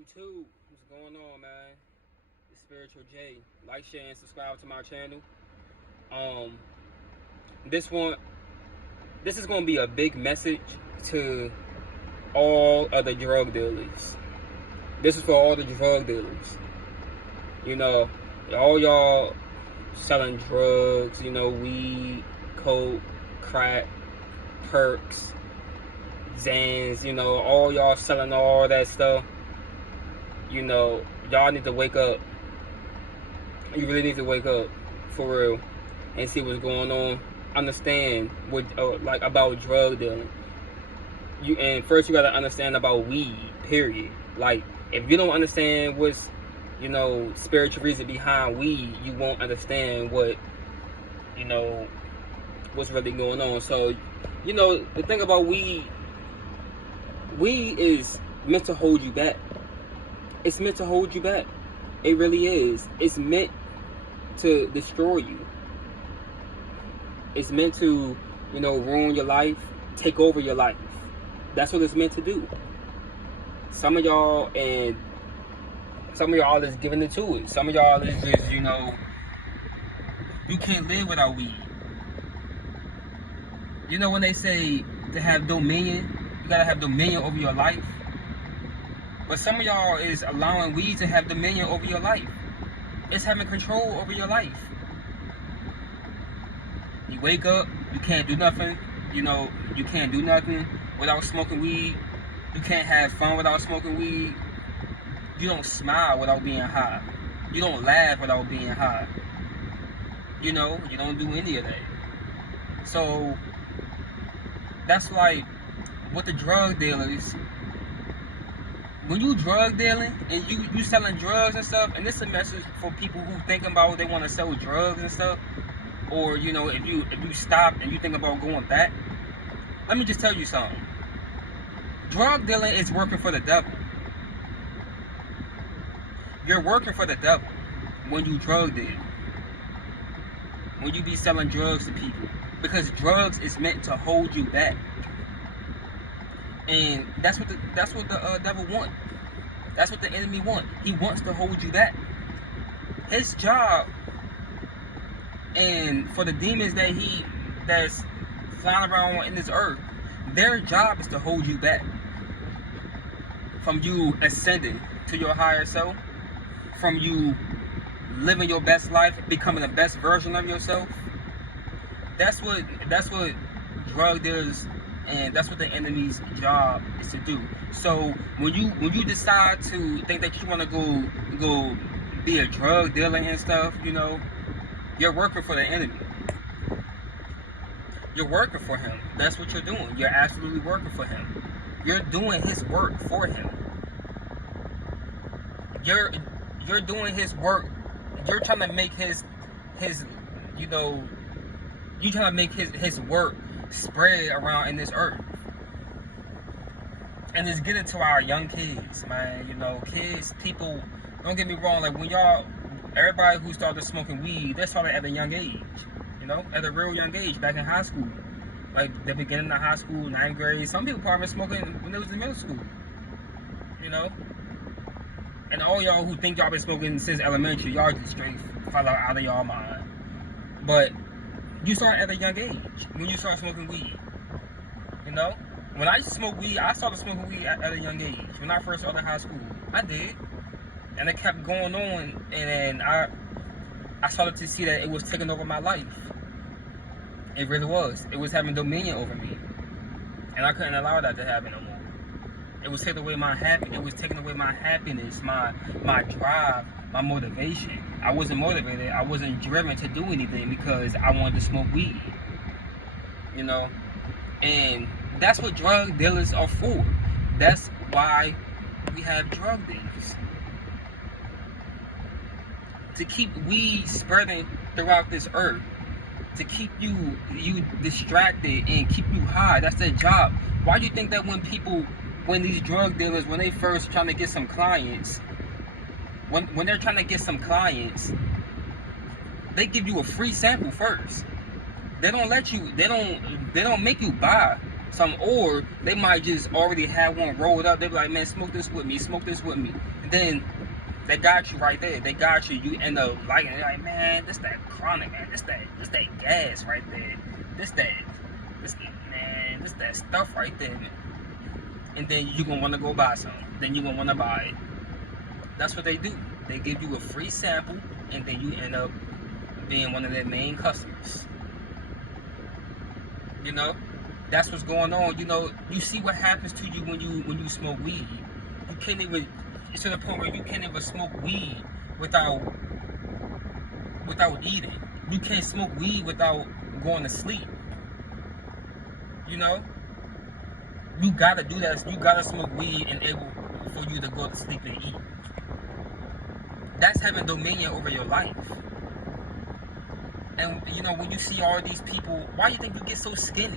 YouTube, what's going on, man? It's Spiritual J. Like, share, and subscribe to my channel. Um, this one, this is gonna be a big message to all of the drug dealers. This is for all the drug dealers. You know, all y'all selling drugs. You know, weed, coke, crack, perks, Zans. You know, all y'all selling all that stuff. You know, y'all need to wake up. You really need to wake up for real and see what's going on. Understand what like about drug dealing. And first you gotta understand about weed. Period. Like if you don't understand what's spiritual reason behind weed, you won't understand what's really going on. So the thing about weed is meant to hold you back. It's meant to hold you back. It really is. It's meant to destroy you. It's meant to, ruin your life, take over your life. That's what it's meant to do. Some of y'all is giving it to it. Some of y'all is just, you can't live without weed. You know when they say to have dominion, you gotta have dominion over your life. But some of y'all is allowing weed to have dominion over your life. It's having control over your life. You wake up, you can't do nothing. You can't do nothing without smoking weed. You can't have fun without smoking weed. You don't smile without being high. You don't laugh without being high. You don't do any of that. So, that's like what the drug dealers. When you drug dealing and you selling drugs and stuff, and this is a message for people who thinking about they want to sell drugs and stuff, or if you stop and you think about going back, let me just tell you something. Drug dealing is working for the devil. You're working for the devil when you drug deal. When you be selling drugs to people, because drugs is meant to hold you back. And that's what the devil want. That's what the enemy want. He wants to hold you back. His job, and for the demons that's flying around in this earth, their job is to hold you back from you ascending to your higher self, from you living your best life, becoming the best version of yourself. That's what drug dealers. And that's what the enemy's job is to do. So when you decide to think that you want to go be a drug dealer and stuff, you're working for the enemy. You're working for him. That's what you're doing. You're absolutely working for him. You're doing his work for him. You're doing his work. You're trying to make his you trying to make his work spread around in this earth. And it's getting to our young kids, man. Kids, people, don't get me wrong, like everybody who started smoking weed, they started at a young age, at a real young age, back in high school. Like the beginning of high school, 9th grade. Some people probably been smoking when they was in middle school, And all y'all who think y'all been smoking since elementary, y'all just straight fall out of y'all mind. But you start at a young age when you start smoking weed. When I used to smoke weed, I started smoking weed at a young age. When I first started high school, I did, and it kept going on, and then I started to see that it was taking over my life. It really was. It was having dominion over me, and I couldn't allow that to happen no more. It was taking away my happiness. It was taking away my happiness, my drive, my motivation. I wasn't motivated. I wasn't driven to do anything because I wanted to smoke weed. And that's what drug dealers are for. That's why we have drug dealers. To keep weed spreading throughout this earth. To keep you distracted and keep you high. That's their job. Why do you think that when these drug dealers, when they first trying to get some clients, when they're trying to get some clients, they give you a free sample first. They don't let you, they don't make you buy Or they might just already have one rolled up. They be like, man, smoke this with me, smoke this with me. And then they got you right there. They got you. You end up liking it. Like, man, this that chronic, man. This that gas right there. This that stuff right there. And then you gonna wanna go buy some. Then you gonna wanna buy it. That's what they do. They give you a free sample, and then you end up being one of their main customers. You know, that's what's going on. You know, you see what happens to you when you smoke weed. You can't even. It's to the point where you can't even smoke weed without eating. You can't smoke weed without going to sleep. You know, you gotta do that. You gotta smoke weed and able for you to go to sleep and eat. That's having dominion over your life. And you know, when you see all these people, why do you think you get so skinny?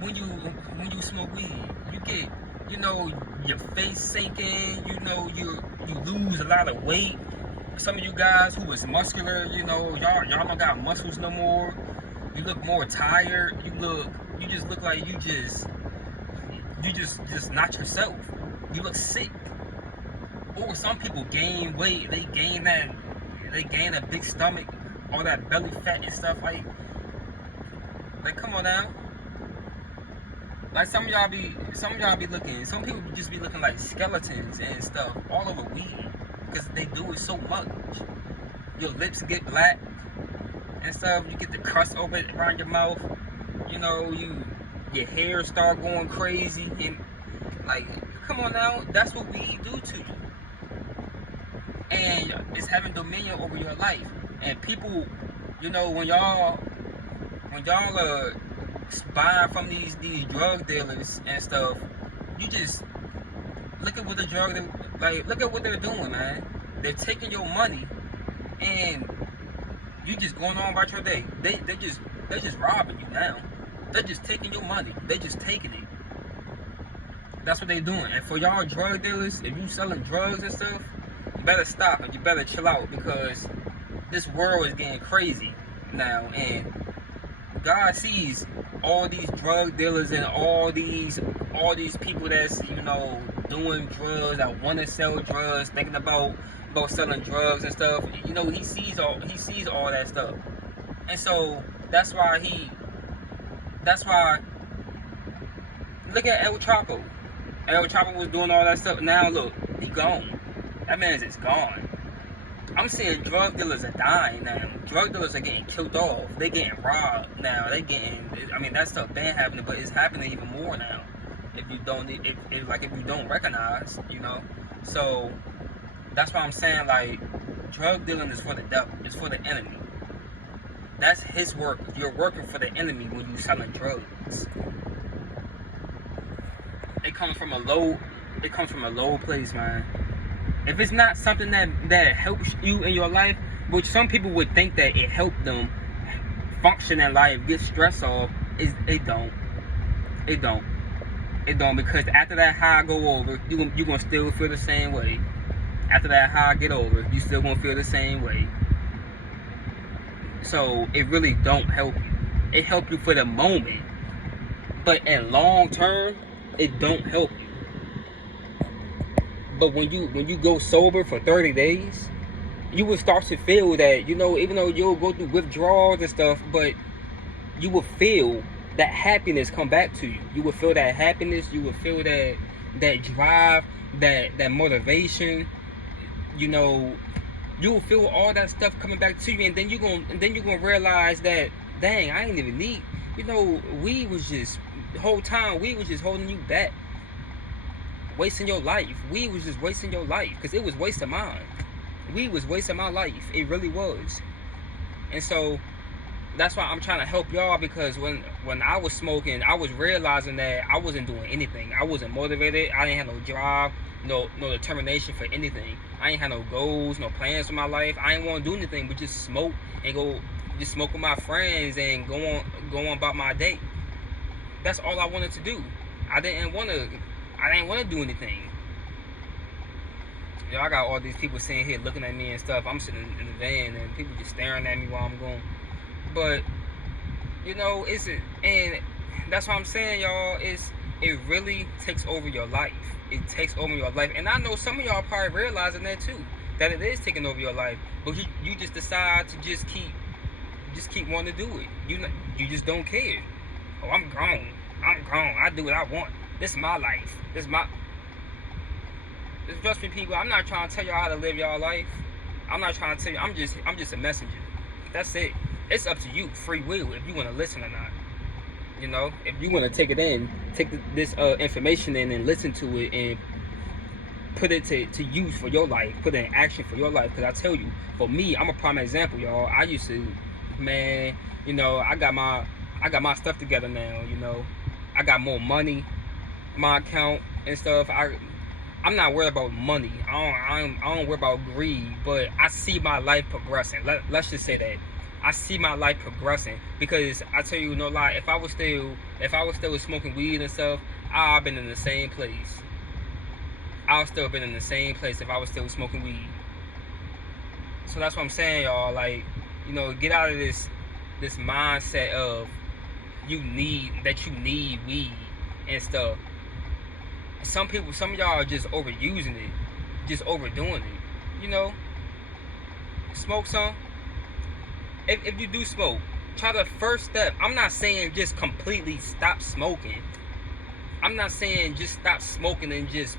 When you smoke weed, you get, you know, your face sinking. You know, you lose a lot of weight. Some of you guys who is muscular, you know, y'all don't got muscles no more. You look more tired. You just look like you just not yourself. You look sick. Or some people gain weight. They gain a big stomach, all that belly fat and stuff. Like come on now. Like some of y'all be looking. Some people just be looking like skeletons and stuff all over weed because they do it so much. Your lips get black and stuff. You get the crust over around your mouth. You know, your hair start going crazy and like, come on now. That's what weed do to you. And it's having dominion over your life. And people, you know, when y'all buying from these drug dealers and stuff, you just look at what look at what they're doing, man. They're taking your money and you just going on about your day. They're just robbing you now. They're just taking your money. They're just taking it. That's what they're doing. And for y'all drug dealers, if you selling drugs and stuff, you better stop and you better chill out because this world is getting crazy now, and God sees all these drug dealers and all these people that's, you know, doing drugs, that want to sell drugs, thinking about selling drugs and stuff. You know, he sees all that stuff, and so that's why look at El Chapo. El Chapo was doing all that stuff. Now look, he gone. That man's just gone. I'm saying drug dealers are dying now. Drug dealers are getting killed off. They getting robbed now. I mean, that stuff been happening, but it's happening even more now. If you don't recognize, you know. So that's why I'm saying, like, drug dealing is for the devil. It's for the enemy. That's his work. You're working for the enemy when you selling drugs. It comes from a low place, man. If it's not something that helps you in your life, which some people would think that it helped them function in life, get stress off, it don't. Because after that high go over, you're gonna still feel the same way. After that high get over, you still gonna feel the same way. So it really don't help you. It help you for the moment, but in long term, it don't help you. But when you go sober for 30 days, you will start to feel that, you know, even though you'll go through withdrawals and stuff, but you will feel that happiness come back to you. You will feel that happiness. You will feel that drive, that motivation. You know, you will feel all that stuff coming back to you, and then you're gonna realize that, dang, I ain't even need. You know, the whole time weed was just holding you back. Wasting your life. Weed was just wasting your life because it was wasting mine. Weed was wasting my life. It really was. And so that's why I'm trying to help y'all, because when I was smoking, I was realizing that I wasn't doing anything. I wasn't motivated. I didn't have no drive, no determination for anything. I ain't had no goals, no plans for my life. I ain't want to do anything but just smoke and go just smoke with my friends and go on about my day. That's all I wanted to do. I didn't want to do anything. Yo, I got all these people sitting here looking at me and stuff. I'm sitting in the van and people just staring at me while I'm going. But, you know, and that's what I'm saying, y'all. It really takes over your life. It takes over your life, and I know some of y'all probably realizing that too, that it is taking over your life. But you just decide to just keep wanting to do it. You just don't care. Oh, I'm grown. I'm grown. I do what I want. This is my life. Trust me, people. I'm not trying to tell y'all how to live y'all life. I'm not trying to tell you. I'm just a messenger. That's it. It's up to you, free will, if you want to listen or not. You know, if you want to take it in, take this information in and listen to it and put it to use for your life, put it in action for your life. Because I tell you, for me, I'm a prime example, y'all. I used to, man, you know, I got my stuff together now. You know, I got more money, my account and stuff. I'm not worried about money. I don't worry about greed, but I see my life progressing. Let's just say that. I see my life progressing, because I tell you no lie, if I was still smoking weed and stuff, I've been in the same place. I've still been in the same place if I was still smoking weed. So that's what I'm saying, y'all. Like, you know, get out of this mindset of you need weed and stuff. Some of y'all are just overusing it, just overdoing it. You know, smoke some. If you do smoke, try the first step. I'm not saying just completely stop smoking. I'm not saying just stop smoking and just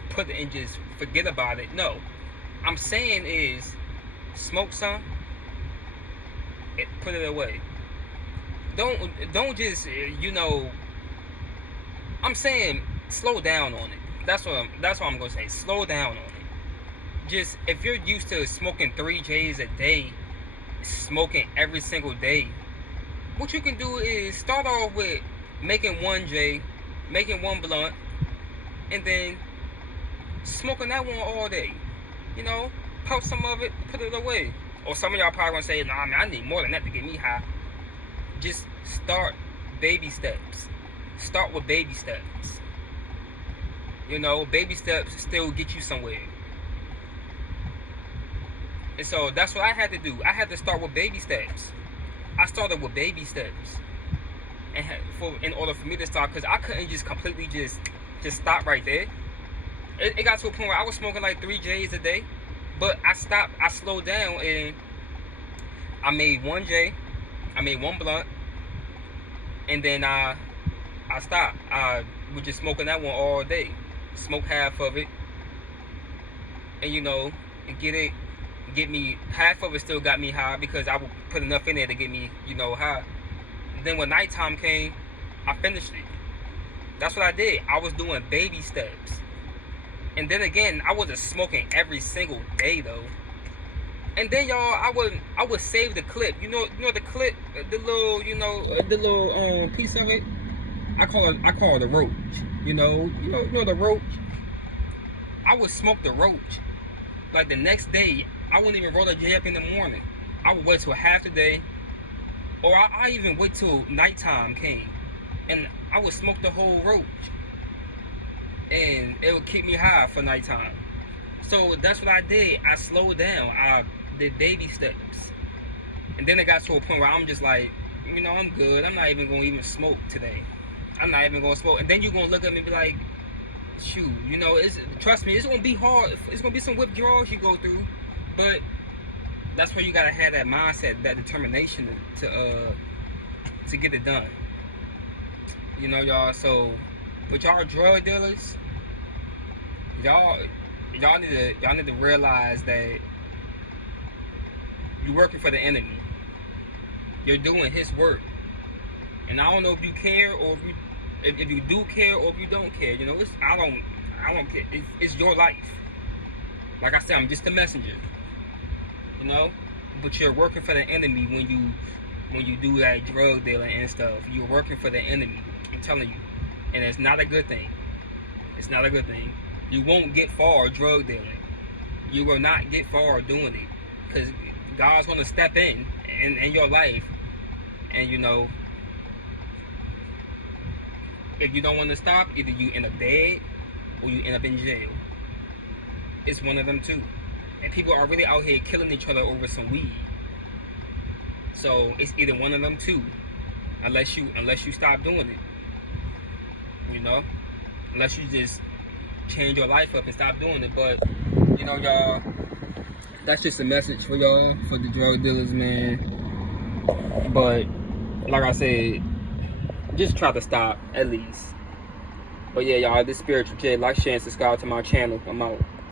forget about it. No, I'm saying is smoke some, put it away. Don't just you know. I'm saying slow down on it. That's what I'm gonna say. Slow down on it. Just if you're used to smoking 3 J's a day, smoking every single day, what you can do is start off with making 1 J, making 1 blunt, and then smoking that one all day. You know, puff some of it, put it away. Or some of y'all probably gonna say, nah, man, I need more than that to get me high. Just start baby steps. Start with baby steps. You know, baby steps still get you somewhere. And so that's what I had to do. I had to start with baby steps. I started with baby steps, and in order for me to start, because I couldn't just completely just stop right there. It got to a point where I was smoking like 3 J's a day, but I stopped. I slowed down and I made 1 J. I made 1 blunt, and then I stopped. I was just smoking that one all day. Smoke half of it, and you know, and get me half of it still got me high, because I would put enough in there to get me, you know, high. And then when nighttime came, I finished it. That's what I did. I was doing baby steps. And then again, I wasn't smoking every single day though. And then y'all, I would save the clip. You know the clip, the little piece of it. I call it a roach. You know the roach. I would smoke the roach. Like the next day, I wouldn't even roll a J up in the morning. I would wait till half the day, or I even wait till nighttime came, and I would smoke the whole roach, and it would keep me high for nighttime. So that's what I did. I slowed down. I did baby steps, and then it got to a point where I'm just like, you know, I'm good. I'm not even gonna smoke today. I'm not even gonna smoke. And then you're gonna look at me and be like, shoot, you know, trust me, it's gonna be hard. It's gonna be some withdrawals you go through, but that's where you gotta have that mindset, that determination to get it done. You know, y'all. So, but y'all drug dealers, y'all need to realize that you're working for the enemy. You're doing his work, and I don't know if you care, or if you do care, or if you don't care. You know, I don't care. It's your life. Like I said, I'm just a messenger. You know, but you're working for the enemy when you do that drug dealing and stuff. You're working for the enemy. I'm telling you, and it's not a good thing. It's not a good thing. You won't get far drug dealing. You will not get far doing it, because God's gonna step in your life, and you know, if you don't want to stop, either you end up dead or you end up in jail. It's one of them two. And people are really out here killing each other over some weed. So it's either one of them two, unless you stop doing it. you know, unless you just change your life up and stop doing it. But you know, y'all, that's just a message for y'all, for the drug dealers, man. But like I said, just try to stop at least. But yeah, y'all, this Spiritual J. Like, share, and subscribe to my channel. I'm out.